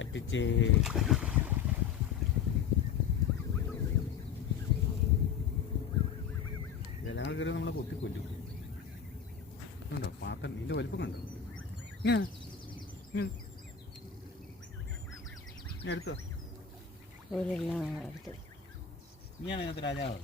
പറ്റിച്ചേ. ജലങ്ങൾ കയറി നമ്മളെ കൊത്തിക്കൊല്ലും. കണ്ടോ പാത്രം ഇതിൻ്റെ വലിപ്പം കണ്ടോ? ഞാൻ എടുത്തോ ഇനിയാണ് ഇതിനകത്ത് രാജാവ്.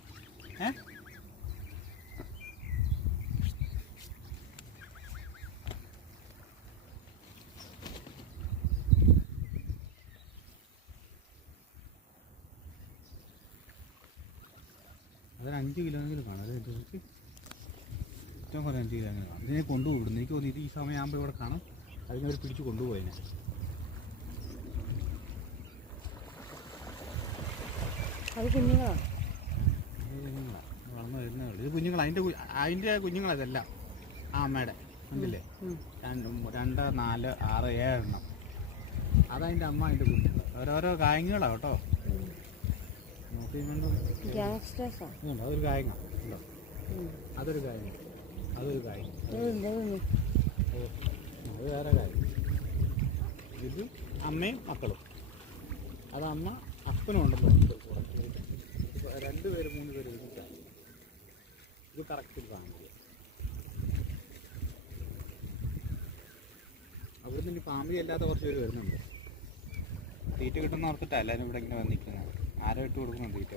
അതൊരു 5 കിലോയെങ്കിലും കാണാം. അത് എനിക്ക് ഏറ്റവും കുറേ 5 കിലോ അങ്ങനെ കാണാം. ഇതിനെ കൊണ്ടുപോയിടുന്നു. എനിക്ക് തോന്നി ഇത് ഈ സമയമാകുമ്പോൾ ഇവിടെ കാണും. അതിനവർ പിടിച്ച് കൊണ്ടുപോയതിനെ. അത് കുഞ്ഞുങ്ങളാണ്. വളർന്നു വരുന്നേ ഉള്ളൂ. ഇത് കുഞ്ഞുങ്ങൾ അതിൻ്റെ കുഞ്ഞുങ്ങളതെല്ലാം ആ അമ്മയുടെ കണ്ടില്ലേ? 2, 4, 6, 7 എണ്ണം. അതതിൻ്റെ അമ്മ അതിൻ്റെ കുഞ്ഞുങ്ങൾ. ഓരോരോ കായങ്ങളാണ് കേട്ടോ. അതൊരു കായങ്ങ ഉണ്ടോ? അതൊരു കായങ്ങ. അതൊരു കായങ്ങ. അത് വേറെ കാര്യം. ഇത് അമ്മയും മക്കളും. അത് അമ്മ അപ്പനും ഉണ്ടല്ലോ. 2 പേര് 3 പേര് വിളിച്ചാൽ ഇത് കറക്റ്റ് കാണുന്നത്. അവിടുന്ന് ഇനി ഫാമിലി അല്ലാത്ത കുറച്ച് പേര് വരുന്നുണ്ട്. തീറ്റ കിട്ടുന്ന ഓർത്തിട്ടാണ് എല്ലാവരും ഇവിടെ ഇങ്ങനെ വന്നിരിക്കുന്നത്. ആരോ ഇട്ട് കൊടുക്കണം തീറ്റ.